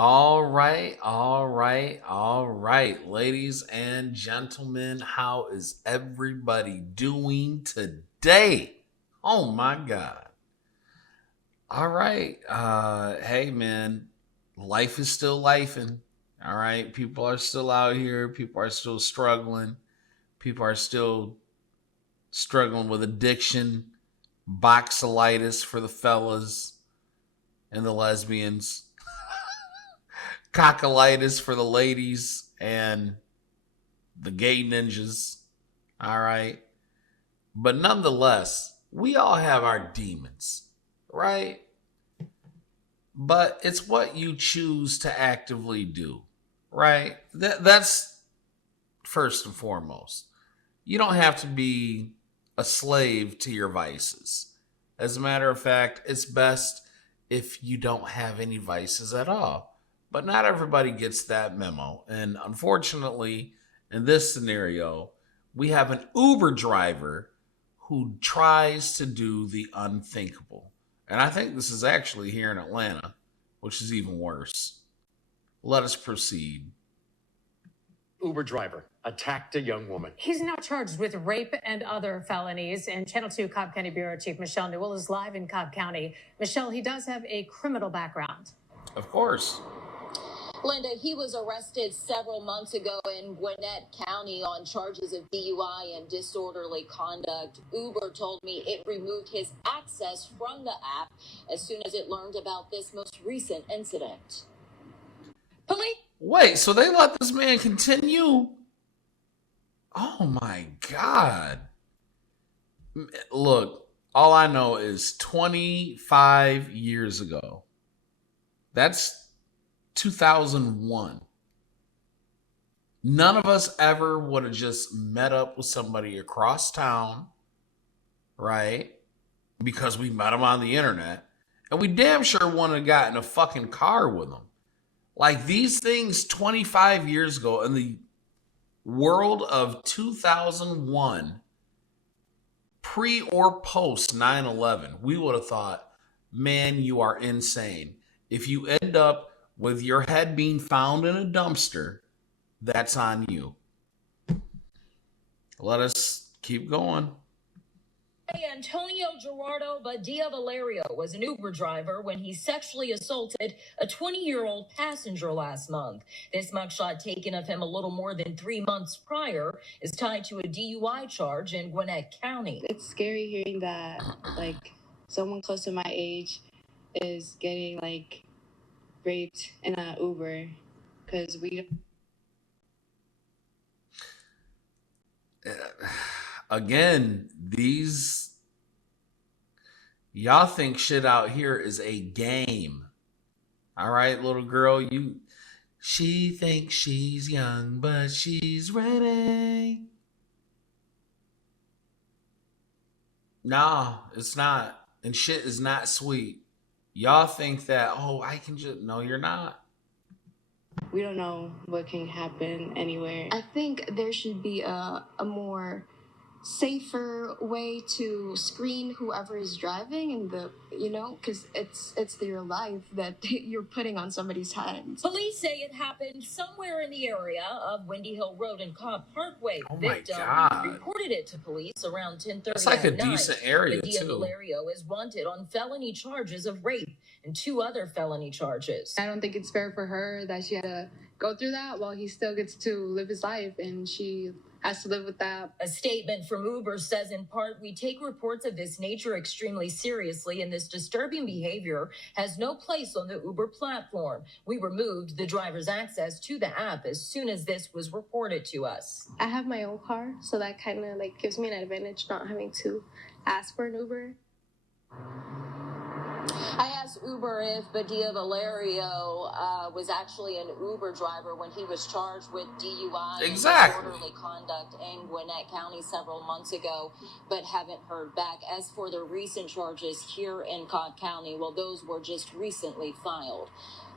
All right, ladies and gentlemen, how is everybody doing today? Oh my God. All right. Hey man, life is still lifing. All right. People are still out here. People are still struggling. People are still struggling with addiction, boxolitis for the fellas and the lesbians, cockolitis for the ladies and the gay ninjas. All right. But nonetheless, we all have our demons, right? But it's what you choose to actively do, right? That's first and foremost. You don't have to be a slave to your vices. As a matter of fact, it's best if you don't have any vices at all. But not everybody gets that memo. And unfortunately, in this scenario, we have an Uber driver who tries to do the unthinkable. And I think this is actually here in Atlanta, which is even worse. Let us proceed. Uber driver attacked a young woman. He's now charged with rape and other felonies. And Channel 2 Cobb County Bureau Chief Michelle Newell is live in Cobb County. Michelle, he does have a criminal background. Of course. Linda, he was arrested several months ago in Gwinnett County on charges of DUI and disorderly conduct. Uber told me it removed his access from the app as soon as it learned about this most recent incident. Police. Wait, so they let this man continue? Oh my God. Look, all I know is 25 years ago. That's 2001. None of us ever would have just met up with somebody across town, right? Because we met them on the internet. And we damn sure wouldn't have gotten a fucking car with them. Like these things 25 years ago in the world of 2001, pre or post 9/11, we would have thought, man, you are insane. If you end up with your head being found in a dumpster, that's on you. Let us keep going. Antonio Gerardo Badia Valerio was an Uber driver when he sexually assaulted a 20-year-old passenger last month. This mugshot taken of him a little more than 3 months prior is tied to a DUI charge in Gwinnett County. It's scary hearing that, like, someone close to my age is getting, like, raped in an Uber because Again, y'all think shit out here is a game. All right, little girl, she thinks she's young, but she's ready. No, it's not. And shit is not sweet. Y'all think that, oh, I can just, no, you're not. We don't know what can happen anywhere. I think there should be a more safer way to screen whoever is driving and because it's their life that you're putting on somebody's hands. Police say it happened somewhere in the area of Windy Hill Road and Cobb Parkway. Oh my Victim God. reported it to police around 10:30. It's like a at night. decent area Badia too. Valerio is wanted on felony charges of rape and 2 other felony charges. I don't think it's fair for her that she had to go through that while he still gets to live his life and she has to live with that. A statement from Uber says, in part, we take reports of this nature extremely seriously, and this disturbing behavior has no place on the Uber platform. We removed the driver's access to the app as soon as this was reported to us. I have my own car, so that kind of like gives me an advantage not having to ask for an Uber. I asked Uber if Badia Valerio was actually an Uber driver when he was charged with DUI and disorderly conduct in Gwinnett County several months ago, but haven't heard back. As for the recent charges here in Cobb County, well, those were just recently filed.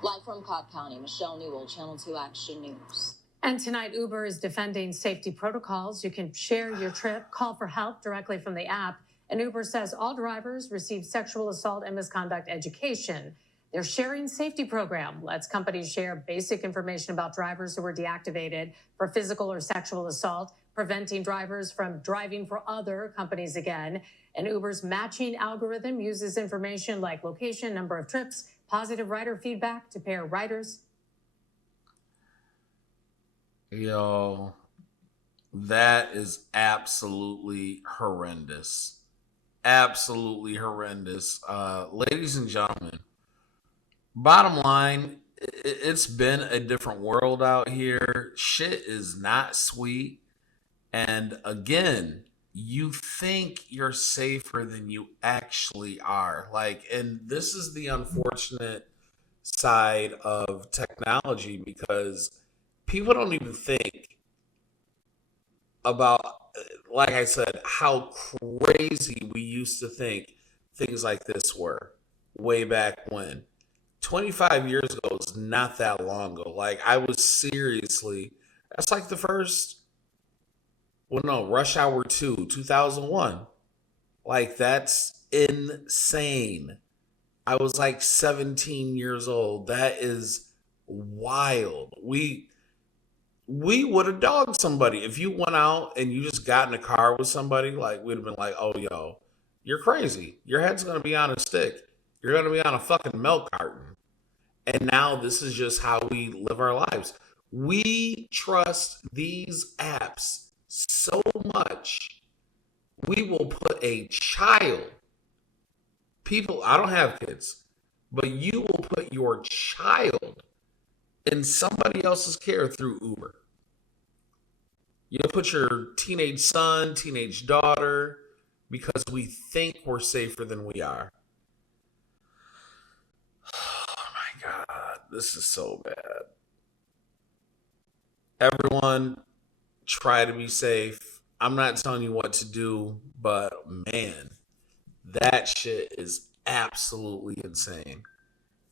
Live from Cobb County, Michelle Newell, Channel 2 Action News. And tonight, Uber is defending safety protocols. You can share your trip, call for help directly from the app. And Uber says all drivers receive sexual assault and misconduct education. Their sharing safety program lets companies share basic information about drivers who were deactivated for physical or sexual assault, preventing drivers from driving for other companies again. And Uber's matching algorithm uses information like location, number of trips, positive rider feedback to pair riders. Yo, that is absolutely horrendous. Absolutely horrendous. Ladies and gentlemen, bottom line, it's been a different world out here. Shit is not sweet. And again, you think you're safer than you actually are. Like, and this is the unfortunate side of technology, because people don't even think about, like I said, how crazy we used to think things like this were way back when. 25 years ago is not that long ago. Like, I was seriously, that's like the first, well, no, Rush Hour 2, 2001. Like, that's insane. I was like 17 years old. That is wild. We would have dogged somebody. If you went out and you just got in a car with somebody, like, we'd have been like, oh, yo, you're crazy. Your head's going to be on a stick. You're going to be on a fucking milk carton. And now this is just how we live our lives. We trust these apps so much. We will put a child, people, I don't have kids, but you will put your child in somebody else's care through Uber. You'll put your teenage son, teenage daughter, because we think we're safer than we are. Oh my God, this is so bad. Everyone, try to be safe. I'm not telling you what to do, but man, that shit is absolutely insane.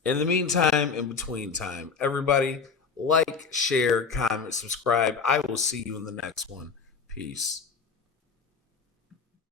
In the meantime, in between time, everybody, like, share, comment, subscribe. I will see you in the next one. Peace.